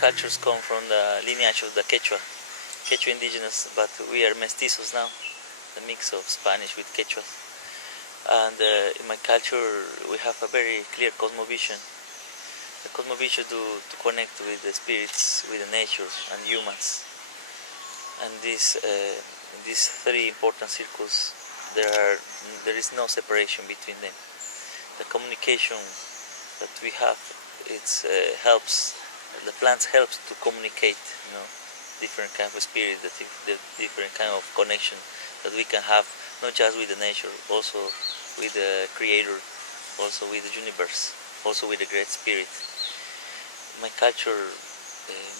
cultures come from the lineage of the Quechua indigenous, but we are mestizos now, the mix of Spanish with Quechua. And in my culture we have a very clear cosmovision. The cosmovision to connect with the spirits, with the nature and humans. And in these three important circles there is no separation between them. The communication that we have, helps, the plants helps to communicate, different kind of spirit, the different kind of connection that we can have, not just with the nature, also with the creator, also with the universe, also with the great spirit. My culture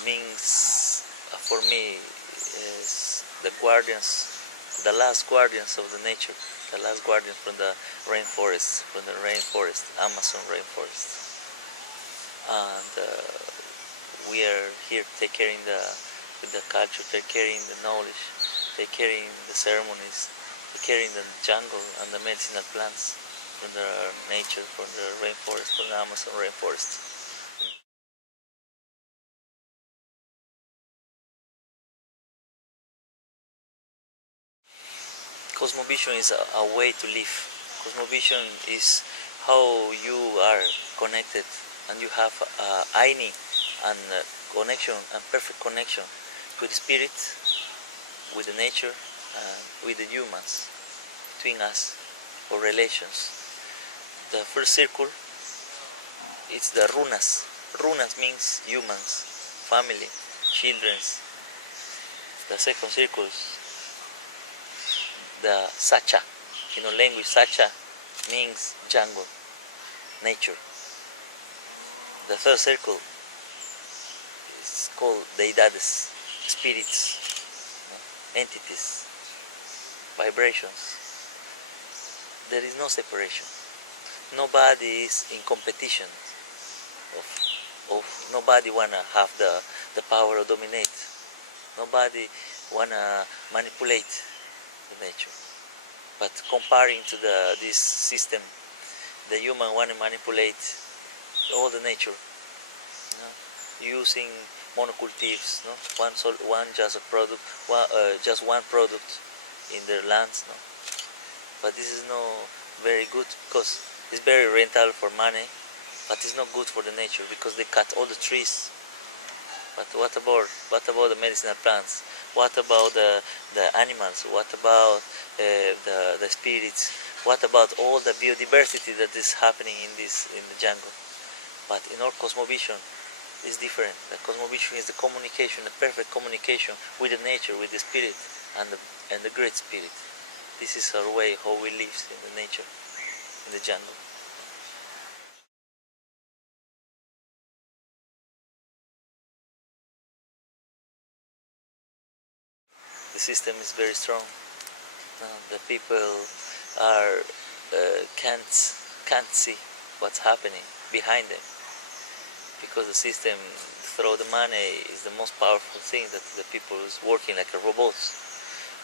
means, for me, is the guardians, the last guardians of the nature, the last guardians from the rainforest, Amazon rainforest. And we are here take care with the culture, take caring the knowledge, take caring the ceremonies, take caring the jungle and the medicinal plants from the nature, from the rainforest, from the Amazon rainforest. Cosmovision is a way to live. Cosmovision is how you are connected and you have aini and connection and perfect connection with spirit, with the nature, with the humans, between us, or relations. The first circle is the runas. Runas means humans, family, children. The second circle, the sacha. Language sacha means jungle, nature. The third circle is called deidades, spirits, entities, vibrations. There is no separation. Nobody is in competition of nobody wanna have the power to dominate. Nobody wanna manipulate the nature. But comparing to this system, the human wanna manipulate all the nature, using monocultives, one just a product, just one product in their lands, But this is not very good because it's very rentable for money, but it's not good for the nature because they cut all the trees. But what about the medicinal plants? What about the animals? What about the spirits? What about all the biodiversity that is happening in the jungle? But in our cosmovision, it's different. The cosmovision is the communication, the perfect communication with the nature, with the spirit, and the great spirit. This is our way how we live in the nature, in the jungle. The system is very strong. The people can't see what's happening behind them, because the system through the money is the most powerful thing that the people is working like robots.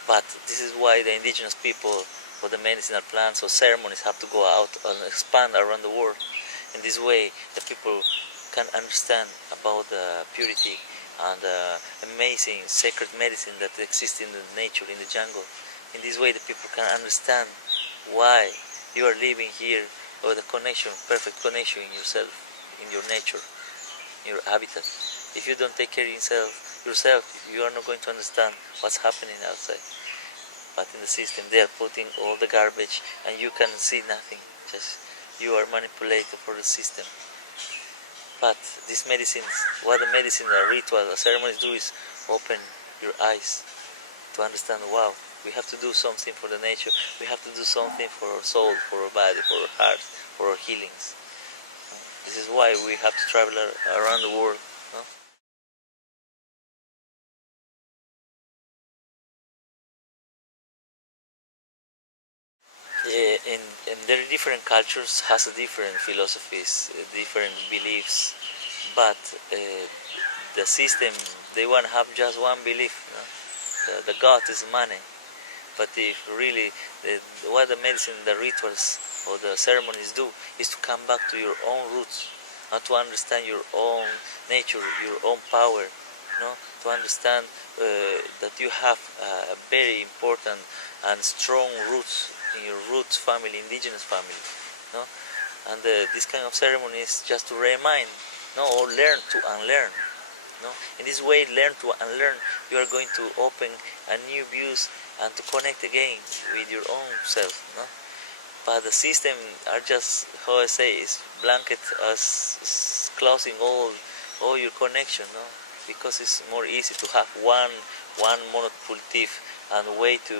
But this is why the indigenous people or the medicinal plants or ceremonies have to go out and expand around the world. In this way, the people can understand about the purity and the amazing sacred medicine that exists in the nature, in the jungle. In this way, the people can understand why you are living here, or the connection, perfect connection in yourself, in your nature, in your habitat. If you don't take care of yourself, you are not going to understand what's happening outside. But in the system, they are putting all the garbage, and you can see nothing. Just you are manipulated for the system. But these medicines, what the medicine, the ritual, the ceremonies do is open your eyes to understand, wow, we have to do something for the nature, we have to do something for our soul, for our body, for our heart, for our healings. This is why we have to travel around the world. And there are different cultures, has different philosophies, different beliefs, but the system, they want to have just one belief. The God is money. But if really what the medicine, the rituals or the ceremonies do is to come back to your own roots, and to understand your own nature, your own power, to understand that you have very important and strong roots in your roots family, indigenous family, no? And this kind of ceremony is just to remind, no, or learn to unlearn. No? In this way, learn to unlearn, you are going to open a new views and to connect again with your own self. No? But the system are just, how I say, is blanket as closing all your connection, no? Because it's more easy to have one monocultive and way to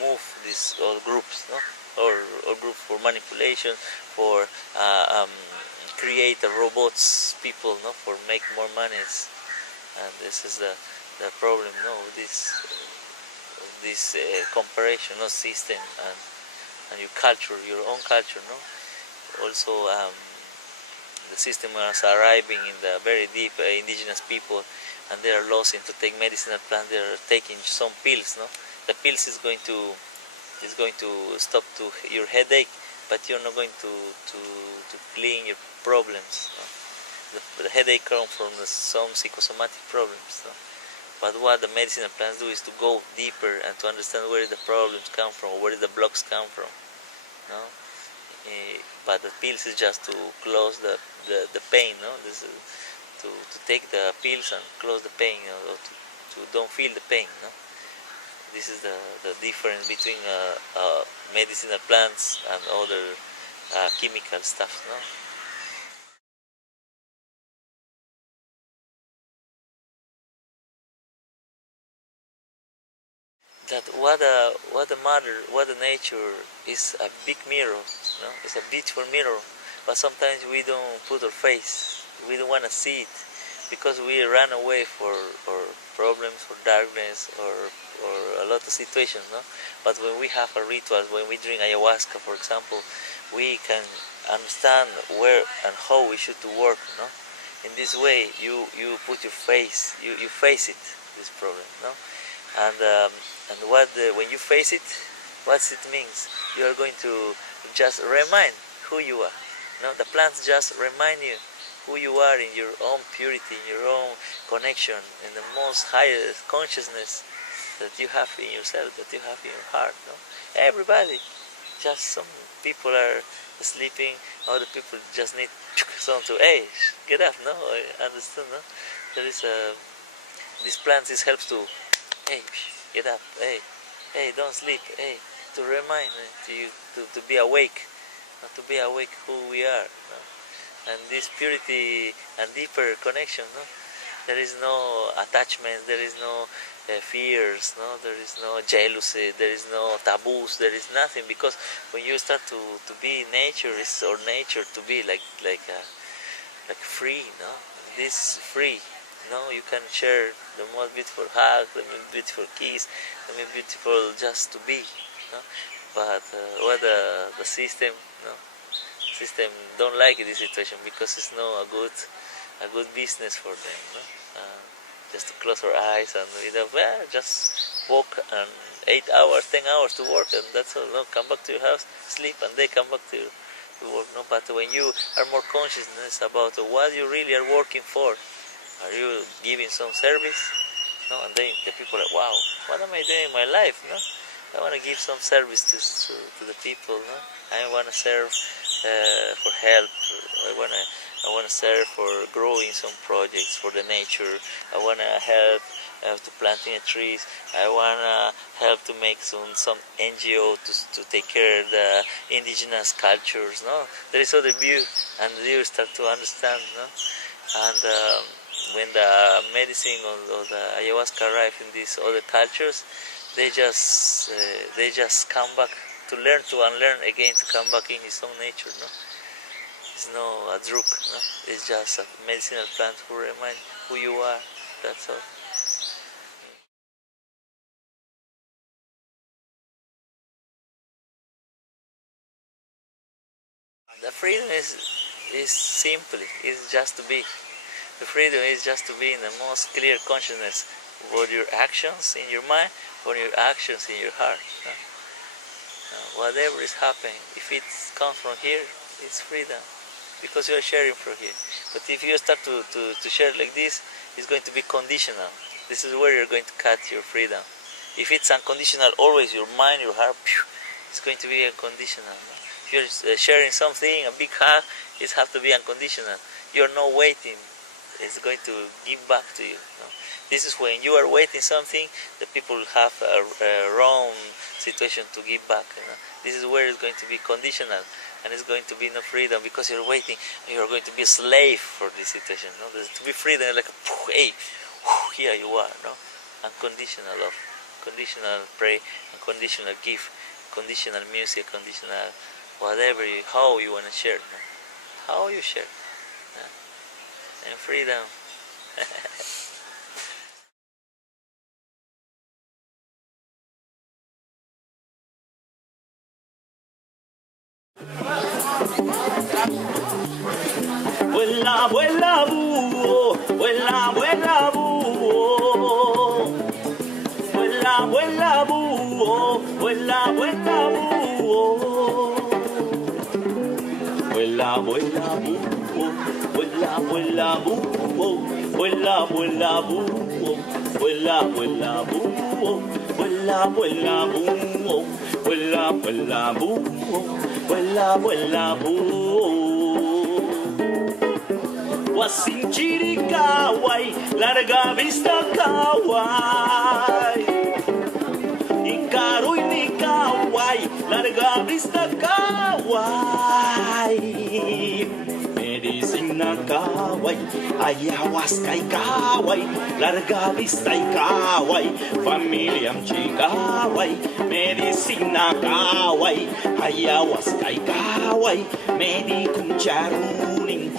move these all groups, no? Or group for manipulation, for create a robots people, no, for make more monies. And this is the problem, no, this comparison, no, system and your culture, your own culture, no. Also the system is arriving in the very deep indigenous people, and they are lost to take medicinal plants. They are taking some pills, no. The pills is going to stop to your headache, but you're not going to clean your problems. No? The headache comes from some psychosomatic problems. No? But what the medicinal plants do is to go deeper and to understand where the problems come from, where the blocks come from. No? But the pills is just to close the pain. No? This is to take the pills and close the pain, or to don't feel the pain. No? This is the difference between medicinal plants and other chemical stuff, no? That what the mother, what the nature is a big mirror, no? It's a beautiful mirror, but sometimes we don't put our face. We don't want to see it because we run away for problems, for darkness, or a lot of situations, no? But when we have a ritual, when we drink ayahuasca, for example, we can understand where and how we should to work, no? In this way, you put your face, you face it, this problem, no? And when you face it, what it means? You are going to just remind who you are. No, the plants just remind you who you are in your own purity, in your own connection, in the most highest consciousness that you have in yourself, that you have in your heart. No, everybody. Just some people are sleeping, other people just need someone to, hey, get up. No, I understand. No, there is this plant. This helps to, hey, get up. Hey, don't sleep. Hey, to remind to you to be awake, not to be awake who we are. No? And this purity and deeper connection. No, there is no attachment. There is no fears. No, there is no jealousy. There is no taboos. There is nothing, because when you start to be nature, is or nature to be like free. No, this free. No, you can share the most beautiful hug, the most beautiful kiss, the most beautiful just to be. No? But what the system, no, system don't like this situation, because it's not a good business for them. No? Just to close our eyes and just walk and 8 hours, 10 hours to work, and that's all. No, come back to your house, sleep, and they come back to work. No, but when you are more consciousness about what you really are working for. Are you giving some service? No, and then the people are, wow, what am I doing in my life? No, I want to give some service to the people. No, I want to serve for help. I want to serve for growing some projects for the nature. I want to help to planting trees. I want to help to make some NGO to take care of the indigenous cultures. No, there is other view, and you start to understand. No, and when the medicine or the ayahuasca arrive in these other cultures, they just come back to learn to unlearn again, to come back in his own nature. No, it's no a drug. No, it's just a medicinal plant who remind who you are. That's all. The freedom is simply is just to be. The freedom is just to be in the most clear consciousness about your actions in your mind or your actions in your heart. No? Whatever is happening, if it comes from here, it's freedom, because you are sharing from here. But if you start to share like this, it's going to be conditional. This is where you're going to cut your freedom. If it's unconditional, always your mind, your heart, it's going to be unconditional. If you're sharing something, a big hug, it has to be unconditional. You're not waiting. It's going to give back to you. This is when you are waiting something, the people have a wrong situation to give back. This is where it's going to be conditional, and it's going to be no freedom, because you're waiting. You're going to be a slave for this situation. To be freedom, like hey, here you are. Unconditional love, conditional pray, unconditional gift, conditional music, conditional whatever, how you want to share, how you share, and freedom. Vuela, vuela, búho, vuela, vuela, búho. Vuela, vuela, búho, vuela, vuela, búho. Vuela, vuela, búho, vuela, vuela, búho. Vuela, vuela, búho, vuela, vuela, búho. Vuela, vuela, búho, vuela, vuela, búho. Vuela, vuela, búho. Wasinchiri kawai, larga vista kawai. Ikaru ni kawai, larga vista kawai. Medicina kawai, ayahuasca kawai, larga vista kawai. Familia kawai, medicina kawai, ayahuasca kawai. Medicum charuning.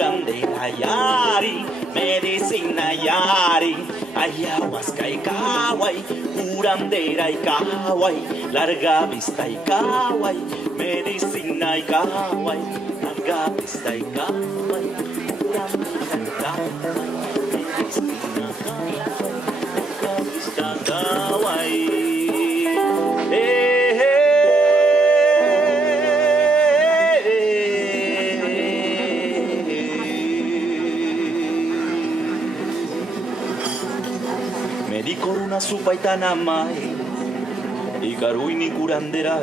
De la yari, medicina yari, ayahuasca y kawai, curandera y kawai, larga vista y kawai, medicina y kawai, larga vista y kawai, curandera y kawai, medicina kawai, larga vista kawai. Coruna supaitana mai, ikaruini curandera